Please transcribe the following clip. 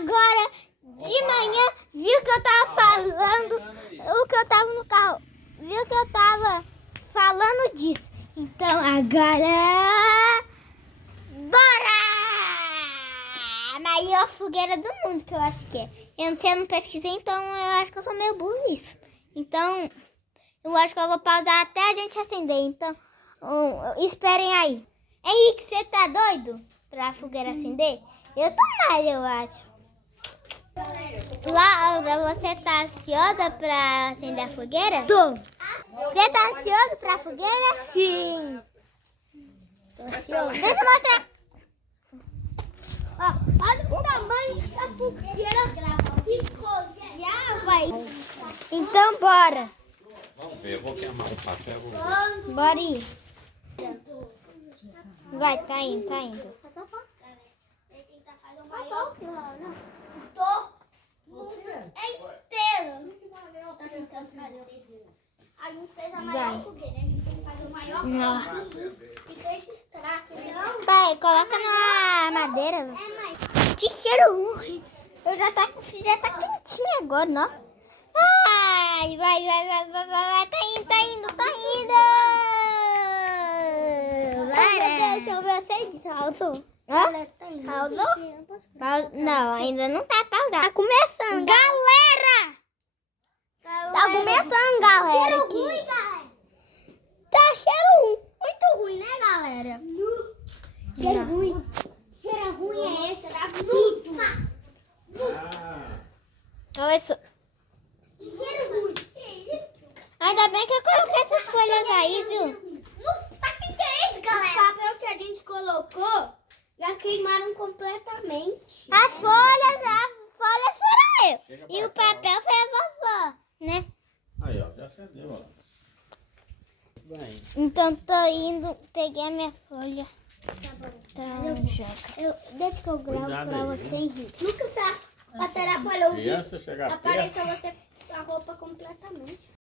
agora de manhã, viu que eu tava falando, o que eu tava no carro, viu que eu tava falando disso. Então agora, bora! A maior fogueira do mundo, que eu acho que é. Eu não sei, eu não pesquisei, então eu acho que eu sou meio burro nisso. Então, eu acho que eu vou pausar até a gente acender. Então, esperem aí. Henrique, você tá doido pra fogueira acender? Eu tô mais, eu acho. Laura, você tá ansiosa pra acender a fogueira? Tô. Você tá ansioso pra fogueira? Sim. Tô ansioso. Deixa eu mostrar. Olha o tamanho da fogueira. Ficou. Já vai. Então, bora. Vamos ver, eu vou queimar o papel. Bora ir. Vai, tá indo, tá indo. Tô mundo inteiro. Tá tentando fazer. A gente fez a maior fogueira. A gente tem que fazer o maior fogo. E fez extrato. Pai, coloca na madeira. Que cheiro ruim. Eu já tá quentinho agora, não? Ai, vai. Tá indo. Deixa eu ver você disse, pausou. Pausou? Não, ainda não tá pausado. Tá começando. Galera! Tá começando, galera. Cheiro ruim, galera. Tá cheiro ruim. Muito ruim, né, galera? Cheiro ruim. Cheiro ruim é esse. Tudo. Olha isso. Cheiro ruim. Que isso? Ainda bem que eu coloquei essas folhas aí, viu? Nossa, que é isso, galera? O papel que a gente colocou já queimaram completamente. As folhas foram eu. E o papel foi a vovó, né? Aí, ó, já acendeu, ó. Bem. Então tô indo, peguei a minha folha. Então, joga. Deixa que eu gravo Cuidado pra aí, você, viu? Henrique. Nunca se atrapalhou o vídeo. Criança chegar perto. Apareceu você com a roupa completamente.